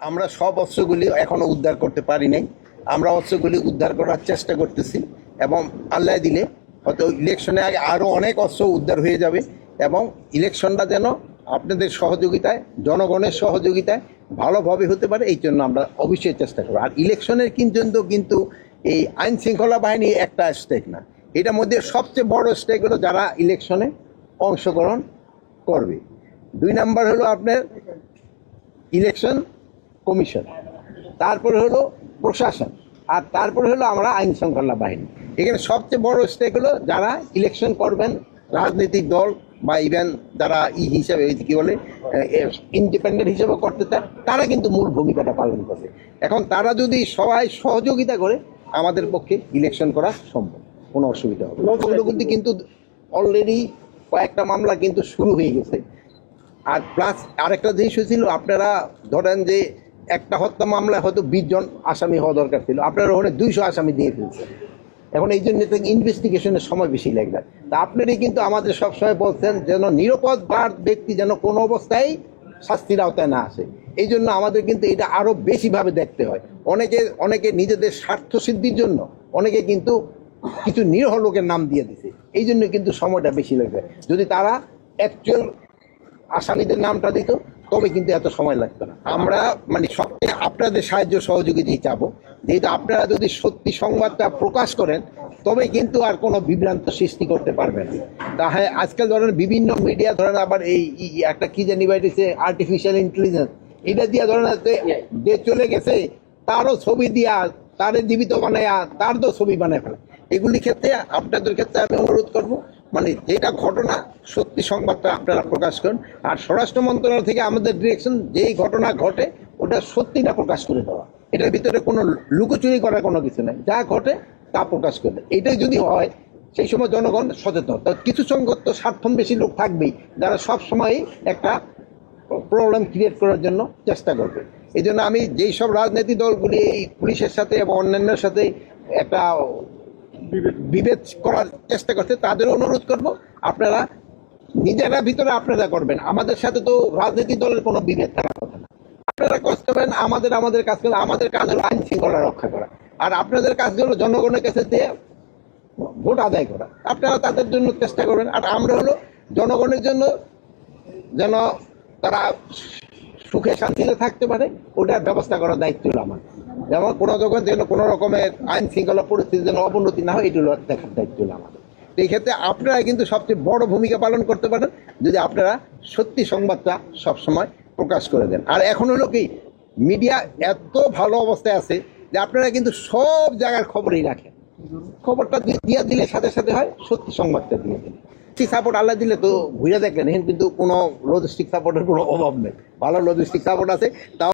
আমরা সব অস্ত্রগুলি এখনও উদ্ধার করতে পারি নাই। আমরা অস্ত্রগুলি উদ্ধার করার চেষ্টা করতেছি এবং আল্লাহ দিলে হয়তো ইলেকশনের আগে আরও অনেক অস্ত্র উদ্ধার হয়ে যাবে এবং ইলেকশনটা যেন আপনাদের সহযোগিতায়, জনগণের সহযোগিতায় ভালোভাবে হতে পারে, এই জন্য আমরা অবশ্যই চেষ্টা করব। আর ইলেকশনের কিন্তু কিন্তু এই আইন শৃঙ্খলা বাহিনী একটা স্টেক না। এটার মধ্যে সবচেয়ে বড় স্টেক হলো যারা ইলেকশনে অংশগ্রহণ করবে। দুই নাম্বার হলো আপনার ইলেকশন কমিশন। তারপরে হলো প্রশাসন। আর তারপরে হলো আমরা আইন শৃঙ্খলা বাহিনী। এখানে সবচেয়ে বড় স্টেক হলো যারা ইলেকশন করবেন, রাজনৈতিক দল বা ইভেন যারা ই হিসাবে কি বলে ইন্ডিপেন্ডেন্ট হিসেবে করতে চায় তারা কিন্তু মূল ভূমিকাটা পালন করবে। এখন তারা যদি সবাই সহযোগিতা করে, আমাদের পক্ষে ইলেকশন করা সম্ভব। কোনো অসুবিধা হবে ওগুলো কিন্তু অলরেডি কয়েকটা মামলা কিন্তু শুরু হয়ে গেছে। আর প্লাস আরেকটা জিনিস হয়েছিল আপনারা ধরেন যে একটা হত্যা মামলায় হয়তো বিশ জন আসামি হওয়া দরকার ছিল। আপনারা ওখানে দুইশো আসামি দিয়ে ফেলছেন। এখন এই জন্য ইনভেস্টিগেশনের সময় বেশি লাগবে তা আপনারই কিন্তু আমাদের সবসময় বলছেন যেন নিরাপদ বার ব্যক্তি যেন কোনো অবস্থায় শাস্তির আওতায় না আসে। এই জন্য আমাদের কিন্তু এটা আরও বেশিভাবে দেখতে হয়। অনেকে অনেকে নিজেদের স্বার্থ সিদ্ধির জন্য অনেকে কিন্তু কিছু নিরহ লোকের নাম দিয়ে দিছে। এই জন্য কিন্তু সময়টা বেশি লাগবে যদি তারা অ্যাকচুয়াল আসামিদের নামটা দিত তবে কিন্তু এত সময় লাগতো না। আমরা মানে সবচেয়ে আপনাদের সাহায্য সহযোগিতাই চাবো। যেহেতু আপনারা যদি সত্যি সংবাদটা প্রকাশ করেন, তবে কিন্তু আর কোনো বিভ্রান্ত সৃষ্টি করতে পারবেন তা হ্যাঁ আজকাল ধরেন বিভিন্ন মিডিয়া ধরেন আবার এই একটা কি জানি বাইরেছে আর্টিফিশিয়াল ইন্টেলিজেন্স এটা দিয়ে ধরেন যে- যে চলে গেছে, তারও ছবি দিয়া তারে জীবিত বানায়, তার তো ছবি বানায় ফেলে। এগুলি ক্ষেত্রে আপনাদের ক্ষেত্রে আমি অনুরোধ করব মানে যেটা ঘটনা, সত্যি সংবাদটা আপনারা প্রকাশ করুন। আর স্বরাষ্ট্র মন্ত্রণালয় থেকে আমাদের ডিরেকশন যেই ঘটনা ঘটে, ওটা সত্যিটা প্রকাশ করে দেওয়া। এটার ভিতরে কোনো লুকোচুরি করার কোনো কিছু নেই। যা ঘটে, তা প্রকাশ করবে এটাই যদি হয়, সেই সময় জনগণ সচেতন। কিছু সংগত স্বার্থম বেশি লোক থাকবেই, যারা সব সময় একটা প্রবলেম ক্রিয়েট করার জন্য চেষ্টা করবে। এই জন্য আমি যেই সব রাজনৈতিক দলগুলি, এই পুলিশের সাথে এবং অন্যান্যের সাথে একটা বিভেদ করার চেষ্টা করছে তাদের অনুরোধ করব, আপনারা নিজেরা ভিতরে আপনারা করবেন। আমাদের সাথে তো রাজনৈতিক দলের কোনো বিভেদ থাকার কথা না। আপনারা কাজ করবেন আমাদের আমাদের কাজ করবেন আমাদের কাজ হলো আইন শৃঙ্খলা রক্ষা করা। আর আপনাদের কাজ হলো জনগণের কাছে দিয়ে ভোট আদায় করা। আপনারা তাদের জন্য চেষ্টা করবেন। আর আমরা হলো জনগণের জন্য যেন তারা সুখে শান্তিতে থাকতে পারে, ওটার ব্যবস্থা করার দায়িত্ব হলো আমার যেমন কোনো যখন যেন কোনো রকমের আইন শৃঙ্খলা পরিস্থিতি যেন অবনতি না হয় এগুলো দেখার দায়িত্ব আমাদের। তো এই ক্ষেত্রে আপনারা কিন্তু সবচেয়ে বড় ভূমিকা পালন করতে পারেন, যদি আপনারা সত্যি সংবাদটা সবসময় প্রকাশ করে দেন। আর এখন হলো কি, মিডিয়া এত ভালো অবস্থায় আছে যে আপনারা কিন্তু সব জায়গার খবরই রাখেন। খবরটা দিয়ে দিলে সাথে সাথে হয়, সত্যি সংবাদটা দিয়ে দিলে। সাপোর্ট আল্লাহ দিলে তো ঘুরে দেখলেন এখন কিন্তু কোনো লজিস্টিক সাপোর্টের কোনো অভাব নেই। ভালো লজিস্টিক সাপোর্ট আছে, তাও